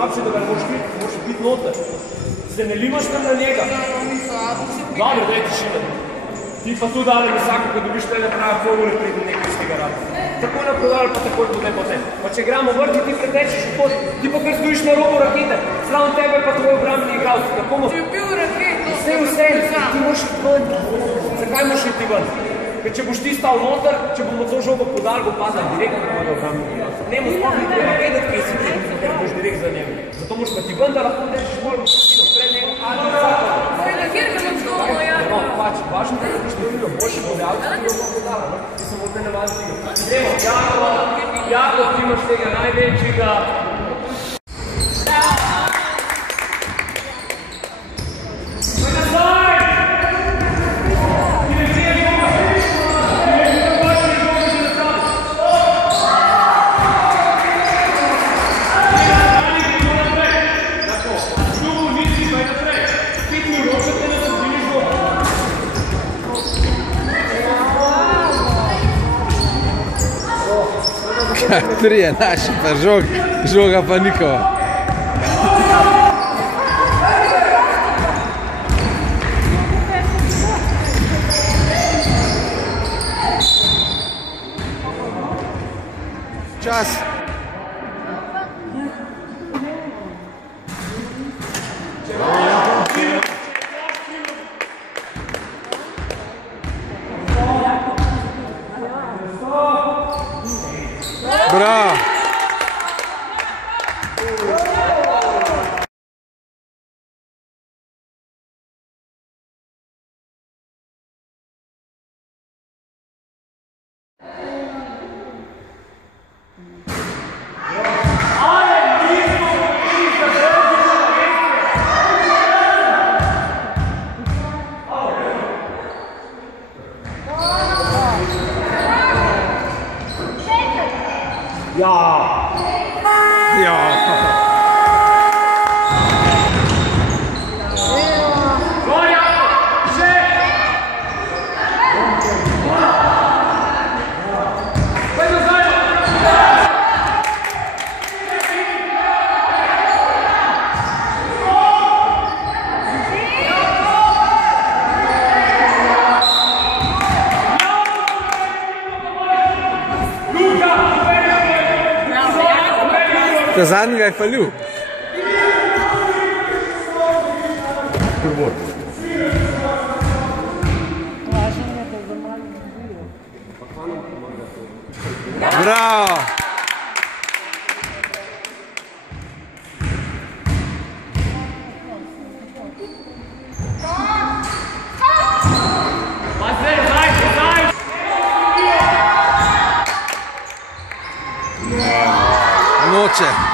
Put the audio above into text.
slabše, da ga moraš biti noter. Se ne limaš tam na njega. Dobro, daj tišina. Ti pa tu dali vsako, ko dobiš tele prave formule, pridi nekaj iz tega rada. Tako naprodali, pa takoj potem. Pa če gramo vrti, ti pretečeš v pot, ti pa kar stojiš na robu rakete, sram tebe pa tvoj obrambni igralci. Če je bil raketo, vse, ti moraš iti ven. Zakaj moraš iti ven? Ker če boš ti stal noter, če bomo to žogo podali, bo padal direktno na tvojega obrambnega igralca. Njemu sploh ni treba vedeti, kje si ti, ker boš direkt za njega. Zato moraš pa ti ven, da lahko rečeš bolj poštino, pred njega ali zakaj. Važno je, da boš dobilo boljše podajalce, ki jo bo podala, ki so morda nevažni. Gremo, Jako, ti imaš tega največjega. Trije naši, pa žoga pa nikova. Čas. Bravo! Ta zadnji ga je falil. Bravo! Noče.